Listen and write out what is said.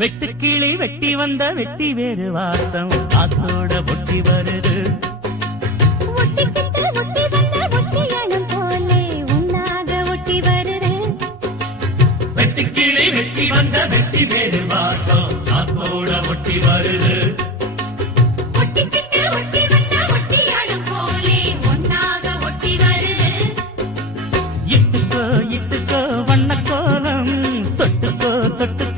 வெட்டுக்கிளி வெட்டி வந்த வெட்டி வேறு வாசம் காத்தோட ஒட்டி வருது. ஒட்டிக்கிட்டு ஒட்டி வந்த ஒட்டியானம் போலே உன்னாக ஒட்டி வருது. வெட்டுக்கிளி வெட்டி வந்த வெட்டி வேறு வாசம் காத்தோட ஒட்டி வருது.